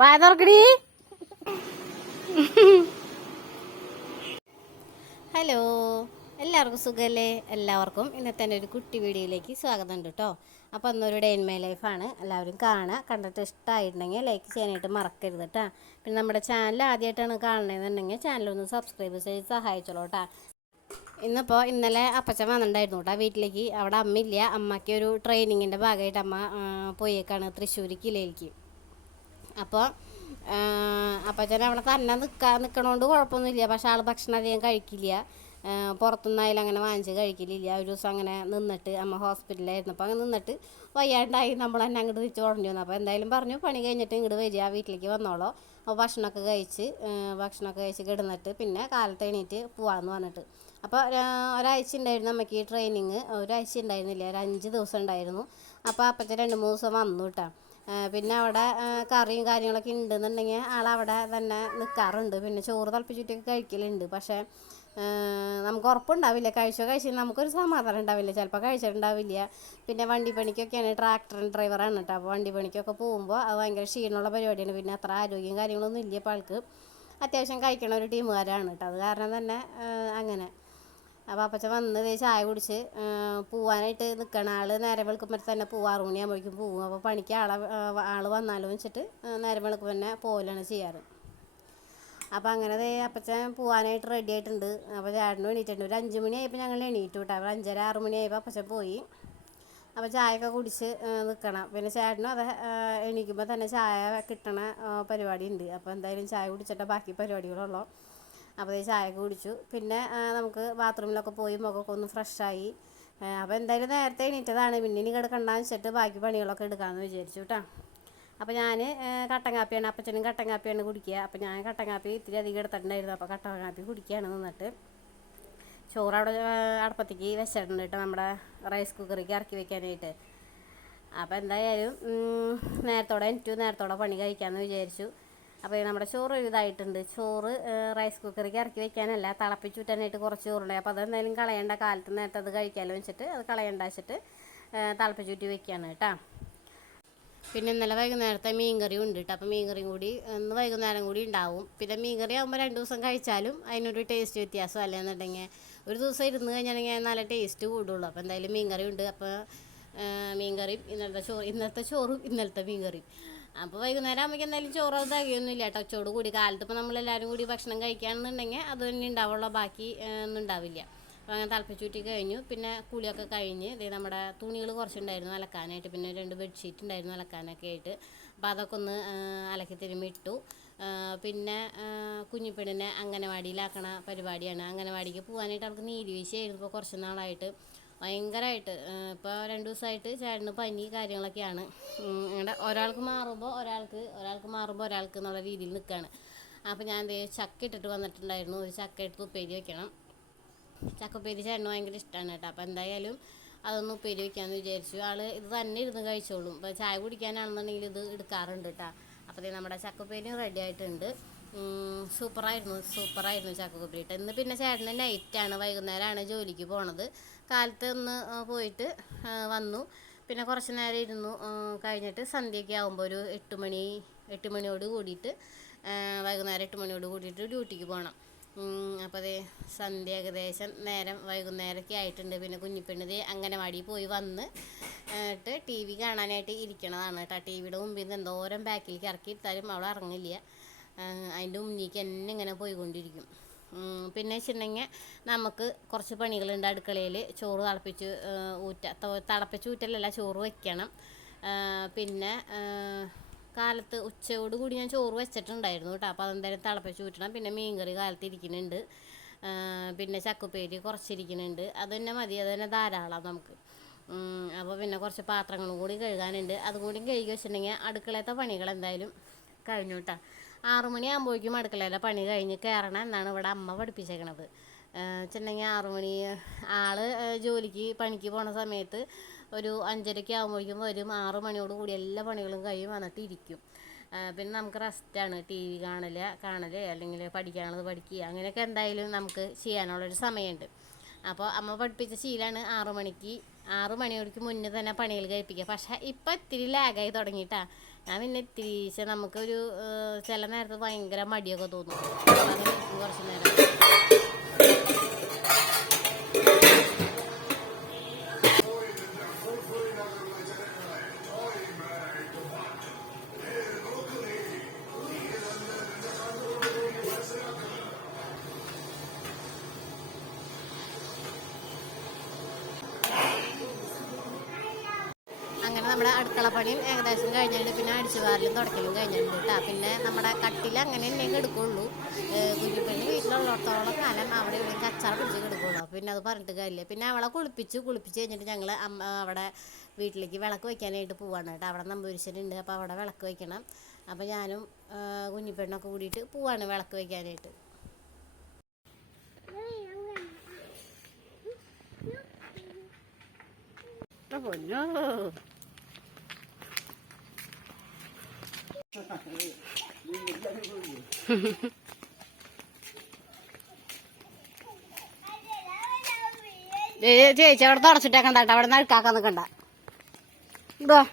വായ തുറക്കടി. ഹലോ, എല്ലാവർക്കും സുഖമല്ലേ? എല്ലാവർക്കും ഇന്നത്തെ എൻ്റെ ഒരു കുട്ടി വീഡിയോയിലേക്ക് സ്വാഗതം ഉണ്ട് കേട്ടോ. അപ്പോൾ ഇന്നൊരു ഡേ ഇൻ മൈ ലൈഫാണ്. എല്ലാവരും കാണുക. കണ്ടിട്ട് ഇഷ്ടമായിട്ടുണ്ടെങ്കിൽ ലൈക്ക് ചെയ്യാനായിട്ട് മറക്കരുത് കേട്ടോ. പിന്നെ നമ്മുടെ ചാനൽ ആദ്യമായിട്ടാണ് കാണണമെന്നുണ്ടെങ്കിൽ ചാനലൊന്ന് സബ്സ്ക്രൈബ് ചെയ്ത് സഹായിച്ചോളൂ കേട്ടോ. ഇന്നലെ അപ്പച്ചൻ വന്നിട്ടുണ്ടായിരുന്നു കേട്ടോ വീട്ടിലേക്ക്. അവിടെ അമ്മയില്ല. അമ്മയ്ക്ക് ഒരു ട്രെയിനിങ്ങിൻ്റെ ഭാഗമായിട്ട് അമ്മ പോയേക്കാണ് തൃശ്ശൂർ കിലയിലേക്ക്. അപ്പോൾ അപ്പച്ചൻ അവിടെ തന്നെ നിൽക്കണോണ്ട് കുഴപ്പമൊന്നുമില്ല. പക്ഷേ ആൾ ഭക്ഷണം അധികം കഴിക്കില്ല. പുറത്തുനിന്നായാലും അങ്ങനെ വാങ്ങിച്ച് കഴിക്കലില്ല. ഒരു ദിവസം അങ്ങനെ നിന്നിട്ട് അമ്മ ഹോസ്പിറ്റലിലായിരുന്നു. അപ്പോൾ അങ്ങനെ നിന്നിട്ട് വയ്യാണ്ടായി നമ്മൾ തന്നെ അങ്ങോട്ട് തിരിച്ച് ഉടഞ്ഞു വന്നു. അപ്പോൾ എന്തായാലും പറഞ്ഞു പണി കഴിഞ്ഞിട്ട് ഇങ്ങോട്ട് വരിക, വീട്ടിലേക്ക് വന്നോളൂ. അപ്പോൾ ഭക്ഷണമൊക്കെ കഴിച്ച് കിടന്നിട്ട് പിന്നെ കാലത്ത് എണീറ്റ് പോകാമെന്ന് പറഞ്ഞിട്ട്. അപ്പോൾ ഒരാഴ്ച ഉണ്ടായിരുന്നു അമ്മയ്ക്ക് ട്രെയിനിങ്. ഒരാഴ്ച ഉണ്ടായിരുന്നില്ല, ഒരു 5 ദിവസം ഉണ്ടായിരുന്നു. അപ്പോൾ അപ്പച്ചൻ 2-3 ദിവസം വന്നു കേട്ടോ. പിന്നെ അവിടെ കറിയും കാര്യങ്ങളൊക്കെ ഉണ്ടെന്നുണ്ടെങ്കിൽ ആളവിടെ തന്നെ നിൽക്കാറുണ്ട്. പിന്നെ ചോറ് തിളപ്പിച്ചിട്ടൊക്കെ കഴിക്കലുണ്ട്. പക്ഷേ നമുക്ക് ഉറപ്പുണ്ടാവില്ല. കഴിച്ചാൽ നമുക്കൊരു സമാധാനം ഉണ്ടാവില്ല. ചിലപ്പോൾ കഴിച്ചിട്ടുണ്ടാവില്ല. പിന്നെ വണ്ടി പണിക്കൊക്കെയാണ്, ട്രാക്ടർ ഡ്രൈവറാണ് കേട്ടോ. അപ്പോൾ വണ്ടി പണിക്കൊക്കെ പോകുമ്പോൾ അത് ഭയങ്കര ക്ഷീണമുള്ള പരിപാടിയാണ്. പിന്നെ അത്ര ആരോഗ്യം കാര്യങ്ങളൊന്നും ഇല്ല. ഇപ്പോൾ ആൾക്ക് അത്യാവശ്യം കഴിക്കണ ഒരു ടീമുകാരാണ് കേട്ടോ. അത് കാരണം തന്നെ അങ്ങനെ. അപ്പോൾ അപ്പച്ചൻ വന്ന് ചായ കുടിച്ച് പോവാനായിട്ട് നിൽക്കണം. ആൾ നേരം വെളുക്കുമ്പോൾ തന്നെ പോവും. 6 മണിയാകുമ്പോഴേക്കും പോവും. അപ്പോൾ പണിക്ക് ആൾ വന്നാലും വെച്ചിട്ട് നേരം വെളുക്കുമ്പോൾ തന്നെ പോകലാണ് ചെയ്യാറ്. അപ്പോൾ അങ്ങനെ അപ്പച്ചൻ പോകാനായിട്ട് റെഡി ആയിട്ടുണ്ട്. അപ്പോൾ ചേട്ടനും എണീറ്റിട്ടുണ്ട്. ഒരു 5 മണിയായപ്പോൾ ഞങ്ങൾ എണീറ്റു കേട്ടോ. അപ്പോൾ 5:30-6 മണിയായപ്പോൾ അപ്പച്ചൻ പോയി. അപ്പോൾ ചായയൊക്കെ കുടിച്ച് നിൽക്കണം. പിന്നെ ചേട്ടനും അത് എണീക്കുമ്പോൾ തന്നെ ചായ കിട്ടണ പരിപാടി ഉണ്ട്. അപ്പോൾ എന്തായാലും ചായ കുടിച്ചിട്ട് ബാക്കി പരിപാടികളുള്ളൂ. അപ്പോൾ ചായയൊക്കെ കുടിച്ചു. പിന്നെ നമുക്ക് ബാത്റൂമിലൊക്കെ പോയി മുഖമൊക്കെ ഒന്ന് ഫ്രഷായി. അപ്പോൾ എന്തായാലും നേരത്തെ എണീറ്റതാണ്. പിന്നെ ഇനി കിടക്കണ്ടെന്ന് വെച്ചിട്ട് ബാക്കി പണികളൊക്കെ എടുക്കാമെന്ന് വിചാരിച്ചു കേട്ടോ. അപ്പോൾ ഞാൻ കട്ടൻ കാപ്പിയാണ്, അപ്പച്ചനും കട്ടൻ കാപ്പിയാണ് കുടിക്കുക. അപ്പോൾ ഞാൻ കട്ടൻ കാപ്പി ഇത്തിരി അധികം എടുത്തിട്ടുണ്ടായിരുന്നു. അപ്പോൾ കട്ടൻ കാപ്പി കുടിക്കുകയാണ് നിന്നിട്ട്. ചോറ് അവിടെ അടുപ്പത്തേക്ക് വെച്ചിട്ടുണ്ട് കേട്ടോ, നമ്മുടെ റൈസ് കുക്കറിലേക്ക് ഇറക്കി വെക്കാനായിട്ട്. അപ്പോൾ എന്തായാലും നേരത്തോടെ പണി കഴിക്കാമെന്ന് വിചാരിച്ചു. അപ്പോൾ നമ്മുടെ ചോറ് ഇതായിട്ടുണ്ട്. ചോറ് റൈസ് കുക്കറിലേക്ക് ഇറക്കി വെക്കാനല്ല, തിളപ്പിച്ചൂറ്റാനായിട്ട് കുറച്ച് ചോറുണ്ടായി. അപ്പോൾ അതെന്തായാലും കളയേണ്ട, കാലത്ത് നേരത്തെ അത് കഴിക്കാമല്ലോ വെച്ചിട്ട് അത് കളയേണ്ട വെച്ചിട്ട് തിളപ്പിച്ചൂറ്റി വെക്കുകയാണ് കേട്ടോ. പിന്നെ ഇന്നലെ വൈകുന്നേരത്തെ മീൻകറി ഉണ്ട് കേട്ടോ. അപ്പോൾ മീൻകറിയും കൂടി ഇന്ന് വൈകുന്നേരം കൂടി ഉണ്ടാവും. പിന്നെ മീൻകറി ആകുമ്പോൾ 2 ദിവസം കഴിച്ചാലും അതിനൊരു ടേസ്റ്റ് വ്യത്യാസം അല്ലെന്നുണ്ടെങ്കിൽ ഒരു ദിവസം ഇരുന്ന് കഴിഞ്ഞാണെങ്കിൽ നല്ല ടേസ്റ്റ് കൂടുള്ളൂ. അപ്പോൾ എന്തായാലും മീൻകറി ഉണ്ട്. അപ്പോൾ മീൻകറിയും ഇന്നലത്തെ ചോറും ഇന്നലത്തെ മീൻകറിയും. അപ്പോൾ വൈകുന്നേരം ആകുമ്പോൾ എന്തായാലും ചോറ് അത് തികയൊന്നുമില്ല കേട്ടോ. ഉച്ചയോട് കൂടി കാലത്ത് ഇപ്പോൾ നമ്മളെല്ലാവരും കൂടി ഭക്ഷണം കഴിക്കുകയാണെന്നുണ്ടെങ്കിൽ അത് തന്നെ ഉണ്ടാവുള്ളൂ, ബാക്കി ഒന്നും ഉണ്ടാവില്ല. അപ്പോൾ അങ്ങനെ തിളപ്പിച്ചൂറ്റി കഴിഞ്ഞു. പിന്നെ കുളിയൊക്കെ കഴിഞ്ഞ് നമ്മുടെ തുണികൾ കുറച്ചുണ്ടായിരുന്നു അലക്കാനായിട്ട്. പിന്നെ 2 ബെഡ്ഷീറ്റ് ഉണ്ടായിരുന്നു അലക്കാനൊക്കെ ആയിട്ട്. അപ്പോൾ അതൊക്കെ ഒന്ന് അലക്കി തിരുമ്മി ഇട്ടു. പിന്നെ കുഞ്ഞിപ്പെണ്ണിനെ അംഗനവാടിയിലാക്കണ പരിപാടിയാണ്. അംഗനവാടിക്ക് പോകാനായിട്ട് അവൾക്ക് നീതിവീഴ്ചയായിരുന്നു ഇപ്പോൾ കുറച്ച് നാളായിട്ട്. ഭയങ്കരമായിട്ട് ഇപ്പോൾ 2 ദിവസമായിട്ട് ചേട്ടന് പനി കാര്യങ്ങളൊക്കെയാണ്. അങ്ങനെ ഒരാൾക്ക് മാറുമ്പോൾ ഒരാൾക്ക് എന്നുള്ള രീതിയിൽ നിൽക്കുകയാണ്. അപ്പോൾ ഞാൻ ചക്ക ഇട്ടിട്ട് വന്നിട്ടുണ്ടായിരുന്നു. ഒരു ചക്ക എടുത്ത് ഉപ്പേരി വയ്ക്കണം. ചക്കപ്പേരി ചേട്ടന് ഭയങ്കര ഇഷ്ടമാണ് കേട്ടോ. അപ്പോൾ എന്തായാലും അതൊന്ന് ഉപ്പേരി വയ്ക്കാമെന്ന് വിചാരിച്ചു. ആൾ ഇത് തന്നെ ഇരുന്ന് കഴിച്ചോളും. ഇപ്പോൾ ചായ കുടിക്കാനാണെന്നുണ്ടെങ്കിൽ ഇത് എടുക്കാറുണ്ട് കേട്ടോ. അപ്പോൾ നമ്മുടെ ചക്കപ്പേരി റെഡി ആയിട്ടുണ്ട്. സൂപ്പറായിരുന്നു ചക്കക്കുപ്പേരി ഇട്ട്. ഇന്ന് പിന്നെ ചേട്ടന് നൈറ്റാണ്, വൈകുന്നേരമാണ് ജോലിക്ക് പോണത്. കാലത്ത് ഒന്ന് പോയിട്ട് വന്നു. പിന്നെ കുറച്ച് നേരം ഇരുന്നു. കഴിഞ്ഞിട്ട് സന്ധ്യയൊക്കെ ആകുമ്പോൾ ഒരു 8 മണിയോട് കൂടിയിട്ട് വൈകുന്നേരം 8 മണിയോട് കൂടിയിട്ട് ഡ്യൂട്ടിക്ക് പോകണം. അപ്പോൾ സന്ധ്യ ഏകദേശം വൈകുന്നേരമൊക്കെ ആയിട്ടുണ്ട്. പിന്നെ കുഞ്ഞിപ്പെണ്ണ് അംഗനവാടി പോയി വന്നിട്ട് TV കാണാനായിട്ട് ഇരിക്കണതാണ് കേട്ടോ. TVയുടെ മുമ്പിൽ നിന്ന് എന്തോരം ബാക്കിലേക്ക് ഇറക്കിയിട്ടാലും അവൾ ഇറങ്ങില്ല. അതിൻ്റെ മുന്നിലേക്ക് എന്നെ ഇങ്ങനെ പോയിക്കൊണ്ടിരിക്കും. പിന്നെ വെച്ചിട്ടുണ്ടെങ്കിൽ നമുക്ക് കുറച്ച് പണികളുണ്ട് അടുക്കളയിൽ. ചോറ് തിളപ്പിച്ച് ഊറ്റലല്ല, ചോറ് വയ്ക്കണം. പിന്നെ കാലത്ത് ഉച്ചയോട് കൂടി ഞാൻ ചോറ് വെച്ചിട്ടുണ്ടായിരുന്നു കേട്ടോ. അപ്പോൾ അതെന്തായാലും തിളപ്പിച്ച് ഊറ്റണം. പിന്നെ മീൻകറി കാലത്ത് ഇരിക്കുന്നുണ്ട്. പിന്നെ ചക്കുപ്പേരി കുറച്ചിരിക്കുന്നുണ്ട്. അത് തന്നെ മതി, അത് തന്നെ ധാരാളം നമുക്ക്. അപ്പോൾ പിന്നെ കുറച്ച് പാത്രങ്ങളും കൂടി കഴുകാനുണ്ട്. അതും കൂടി കഴുകി വെച്ചിട്ടുണ്ടെങ്കിൽ അടുക്കളത്തെ പണികൾ എന്തായാലും കഴിഞ്ഞു കേട്ടോ. 6 മണിയാകുമ്പോഴേക്കും അടുക്കളയിലെ പണി കഴിഞ്ഞ് കയറണം എന്നാണ് ഇവിടെ അമ്മ പഠിപ്പിച്ചേക്കണത്. വെച്ചിട്ടുണ്ടെങ്കിൽ 6 മണി ജോലിക്ക് പണിക്ക് പോണ സമയത്ത് ഒരു 5:30 ആകുമ്പോഴേക്കും വരും. 6 മണിയോട് കൂടി എല്ലാ പണികളും കഴിയും, വന്നിട്ട് ഇരിക്കും. പിന്നെ നമുക്ക് റെസ്റ്റാണ്, TV കാണൽ അല്ലെങ്കിൽ പഠിക്കാനുള്ളത് പഠിക്കുക, അങ്ങനെയൊക്കെ എന്തായാലും നമുക്ക് ചെയ്യാനുള്ളൊരു സമയമുണ്ട്. അപ്പോൾ അമ്മ പഠിപ്പിച്ച ശീലമാണ് 6 മണിക്ക് 6 മണിയോടക്ക് മുന്നേ തന്നെ പണികൾ കഴിപ്പിക്കുക. പക്ഷെ ഇപ്പം ഇത്തിരി ലാഗായി തുടങ്ങിയിട്ടാ. ഞാൻ പിന്നെ ഇത്തിരി നമുക്കൊരു ചില നേരത്ത് ഭയങ്കര മടിയൊക്കെ തോന്നും. അപ്പം അങ്ങനെ ഇരിക്കും കുറച്ച് നേരം. അങ്ങനെ നമ്മുടെ അടുക്കളപ്പണിയും ഏകദേശം കഴിഞ്ഞിട്ടുണ്ട്. പിന്നെ അടിച്ചുവാരലും തുടക്കലും കഴിഞ്ഞിട്ടുണ്ട് കേട്ടോ. പിന്നെ നമ്മുടെ കട്ടിൽ അങ്ങനെ തന്നെ കിടക്കുള്ളൂ. കുഞ്ഞിപ്പെണ്ണ് വീട്ടിലുള്ളിടത്തോളം കാലം അവിടെ എവിടെയും കച്ചറ പിടിച്ച് കിടക്കുള്ളൂ. പിന്നെ അത് പറഞ്ഞിട്ട് കാര്യമില്ല. പിന്നെ അവളെ കുളിപ്പിച്ച് കഴിഞ്ഞിട്ട് ഞങ്ങൾ അവിടെ വീട്ടിലേക്ക് വിളക്ക് വയ്ക്കാനായിട്ട് പോവാണ് കേട്ടോ. അവിടെ നമ്പൂരിശനുണ്ട്. അപ്പോൾ അവിടെ വിളക്ക് വയ്ക്കണം. അപ്പോൾ ഞാനും കുഞ്ഞിപ്പെണ്ണൊക്കെ കൂടിയിട്ട് പോവാണ് വിളക്ക് വയ്ക്കാനായിട്ട്. ചേച്ചി അവിടെ തുടച്ചിട്ടേക്കണ്ട കേട്ടോ. അവിടെ നഴുക്കാക്കാൻ നിൽക്കണ്ട. എന്തുവാ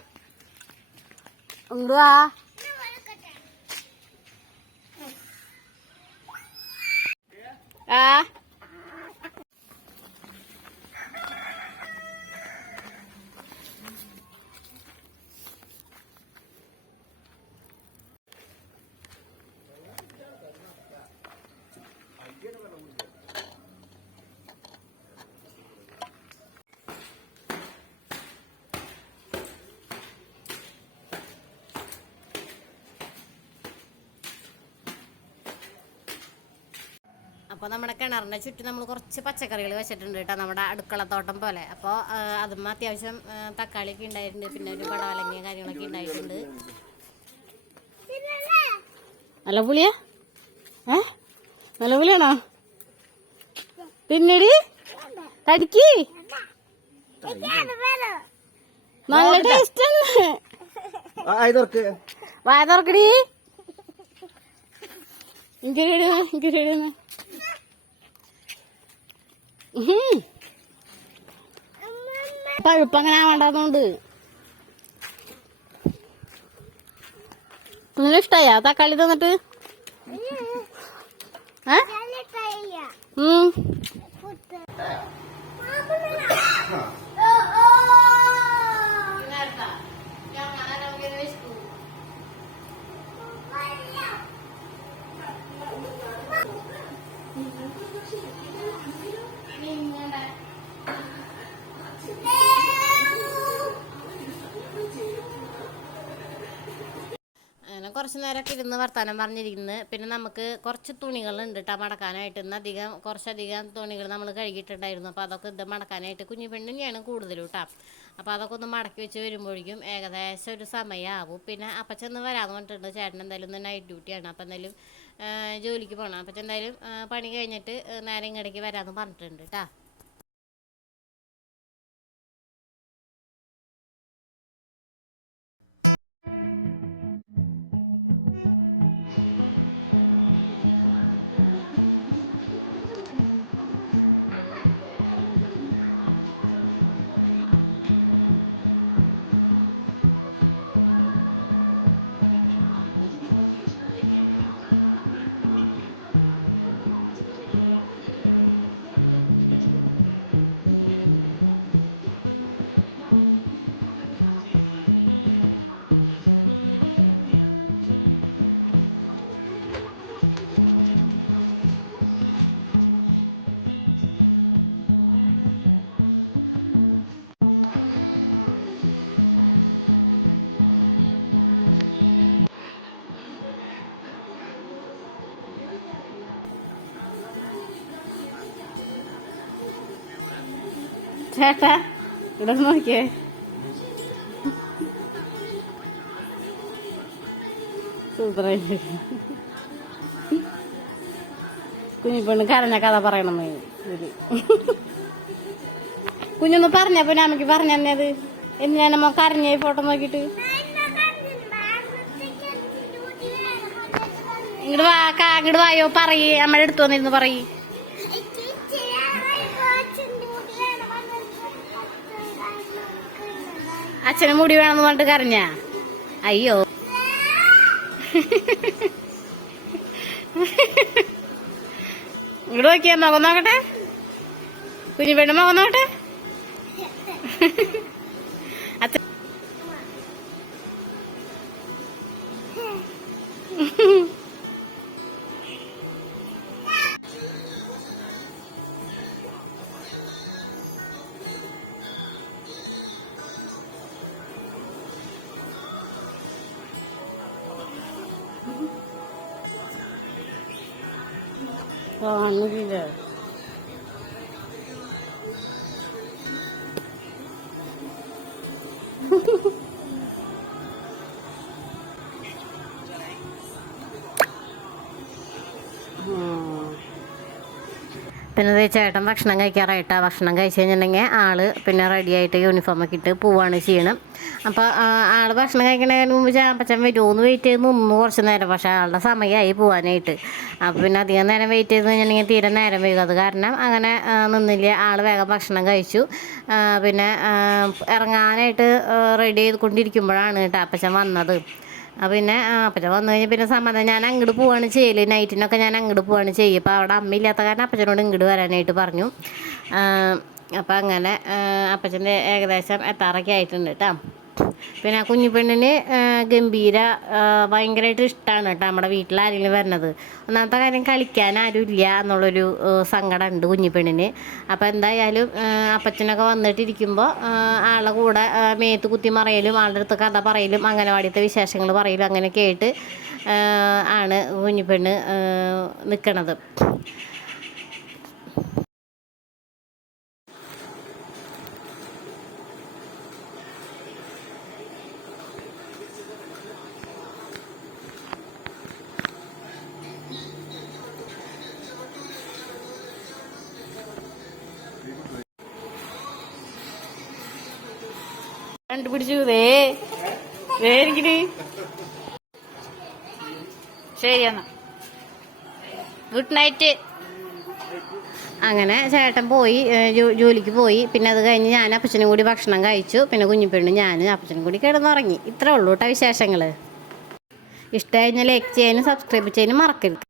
എന്തുവാ ആ അപ്പോൾ നമ്മുടെ കിണറിൻ്റെ ചുറ്റും നമ്മൾ കുറച്ച് പച്ചക്കറികൾ വെച്ചിട്ടുണ്ട് കേട്ടോ. നമ്മുടെ അടുക്കളത്തോട്ടം പോലെ. അപ്പോൾ അതും അത്യാവശ്യം തക്കാളിയൊക്കെ ഉണ്ടായിട്ടുണ്ട്. പിന്നെ ഒരു പടവലങ്ങിയ കാര്യങ്ങളൊക്കെ ഉണ്ടായിട്ടുണ്ട്. നല്ല പുളിയാ? നല്ല പുളിയാണോ? തിന്നടി കടിക്ക്. നല്ല ടേസ്റ്റ് വായ തുറക്കടി. ഇങ്ങനെ പഴുപ്പങ്ങനെ ആവേണ്ടതുകൊണ്ട്. നിന്നെ ഇഷ്ടായ തക്കാളി തിന്നിട്ട്? അങ്ങനെ കുറച്ച് നേരമൊക്കെ ഇരുന്ന് വർത്താനം പറഞ്ഞിരിക്കുന്നത്. പിന്നെ നമുക്ക് കുറച്ച് തുണികളുണ്ട് കേട്ടോ മടക്കാനായിട്ട്. കുറച്ചധികം തുണികൾ നമ്മൾ കഴുകിയിട്ടുണ്ടായിരുന്നു. അപ്പോൾ അതൊക്കെ ഇത് മടക്കാനായിട്ട് കുഞ്ഞിപ്പെണ്ണ് തന്നെയാണ് കൂടുതലും കേട്ടോ. അപ്പോൾ അതൊക്കെ ഒന്ന് മടക്കി വെച്ച് വരുമ്പോഴേക്കും ഏകദേശം ഒരു സമയമാവും. പിന്നെ അപ്പച്ചെന്ന് വരാമെന്ന് പറഞ്ഞിട്ടുണ്ട്. ചേട്ടൻ എന്തായാലും ഇന്ന് നൈറ്റ് ഡ്യൂട്ടിയാണ്. അപ്പോൾ എന്തായാലും ജോലിക്ക് പോകണം. അപ്പച്ചൻ എന്തായാലും പണി കഴിഞ്ഞിട്ട് നേരെ ഇങ്ങടേക്ക് വരാമെന്ന് പറഞ്ഞിട്ടുണ്ട് കേട്ടോ. ചേട്ടാ ഇവിടെ നോക്കിയേ. സൂപ്പറായിട്ട് കുഞ്ഞിപ്പെണ്ണ് കരഞ്ഞ കഥ പറയണമെന്ന് കുഞ്ഞൊന്ന് പറഞ്ഞപ്പോ അമ്മക്ക് പറഞ്ഞു തന്നത് എന്തിനാണ് മോ കരഞ്ഞ ഫോട്ടോ നോക്കിട്ട്. ഇങ്ങോട്ട് വായോ പറയ്. നമ്മുടെ അടുത്ത് വന്നിരുന്ന് പറയ്. അച്ഛന് മുടി വേണമെന്ന് പറഞ്ഞിട്ട് കരഞ്ഞ? അയ്യോ. ഇവിടെ നോക്കിയാ മുഖം നോക്കട്ടെ, കുഞ്ഞിപ്പെണ്ണ് മുഖം നോക്കട്ടെ. അച്ഛൻ കാണിക്കില്ല. പിന്നെ ചേട്ടൻ ഭക്ഷണം കഴിക്കാറായിട്ടാണ്. ഭക്ഷണം കഴിച്ച് കഴിഞ്ഞിട്ടുണ്ടെങ്കിൽ ആള് പിന്നെ റെഡിയായിട്ട് യൂണിഫോമൊക്കെ ഇട്ട് പോവാണ് ചെയ്യണം. അപ്പോൾ ആൾ ഭക്ഷണം കഴിക്കണതിന് മുമ്പ് ചാമ്പച്ചൻ വരുമെന്ന് വെയിറ്റ് ചെയ്ത് നിന്ന് കുറച്ച് നേരം. പക്ഷേ ആളുടെ സമയമായി പോകാനായിട്ട്. അപ്പോൾ പിന്നെ അധികം നേരം വെയിറ്റ് ചെയ്ത് കഴിഞ്ഞിട്ടുണ്ടെങ്കിൽ തീരെ നേരം വൈകും. അത് കാരണം അങ്ങനെ നിന്നില്ല. ആൾ വേഗം ഭക്ഷണം കഴിച്ചു. പിന്നെ ഇറങ്ങാനായിട്ട് റെഡി ചെയ്തുകൊണ്ടിരിക്കുമ്പോഴാണ് കേട്ടോ അപ്പച്ചൻ വന്നത്. പിന്നെ അപ്പച്ചൻ വന്നു കഴിഞ്ഞാൽ പിന്നെ സമ്മതം ഞാൻ അങ്ങോട്ട് പോവാണ് ചെയ്യൽ. നൈറ്റിനൊക്കെ ഞാൻ അങ്ങോട്ട് പോവാണ് ചെയ്യുക. അപ്പോൾ അവിടെ അമ്മയില്ലാത്ത കാരണം അപ്പച്ചനോട് ഇങ്ങോട്ട് വരാനായിട്ട് പറഞ്ഞു. അപ്പം അങ്ങനെ അപ്പച്ചൻ്റെ ഏകദേശം എത്താറൊക്കെ ആയിട്ടുണ്ട് കേട്ടോ. പിന്നെ കുഞ്ഞിപ്പെണ്ണിന് ഗംഭീര ഭയങ്കരമായിട്ട് ഇഷ്ടമാണ് കേട്ടോ നമ്മുടെ വീട്ടിലാരെങ്കിലും വരുന്നത്. ഒന്നാമത്തെ കാര്യം കളിക്കാൻ ആരും ഇല്ല എന്നുള്ളൊരു സങ്കടമുണ്ട് കുഞ്ഞിപ്പെണ്ണിന്. അപ്പോൾ എന്തായാലും അപ്പച്ചനൊക്കെ വന്നിട്ടിരിക്കുമ്പോൾ ആളുടെ കൂടെ മേത്ത് കുത്തി മറയലും ആളുടെ അടുത്ത് കഥ പറയലും അംഗനവാടിത്തെ വിശേഷങ്ങൾ പറയലും അങ്ങനെയൊക്കെ ആയിട്ട് ആണ് കുഞ്ഞിപ്പെണ്ണ് നിൽക്കണത്. കണ്ടുപിടിച്ചു ശരിയാണ്. Good night. അങ്ങനെ ചേട്ടൻ പോയി ജോലിക്ക് പോയി. പിന്നെ അത് കഴിഞ്ഞ് ഞാൻ അപ്പച്ചനും കൂടി ഭക്ഷണം കഴിച്ചു. പിന്നെ കുഞ്ഞിപ്പെണ്ണും ഞാൻ അപ്പച്ചനും കൂടി കിടന്നുറങ്ങി. ഇത്രേ ഉള്ളൂ കേട്ടോ വിശേഷങ്ങൾ. ഇഷ്ടം കഴിഞ്ഞാൽ ലൈക്ക് ചെയ്യാനും സബ്സ്ക്രൈബ് ചെയ്യാനും മറക്കരുത്.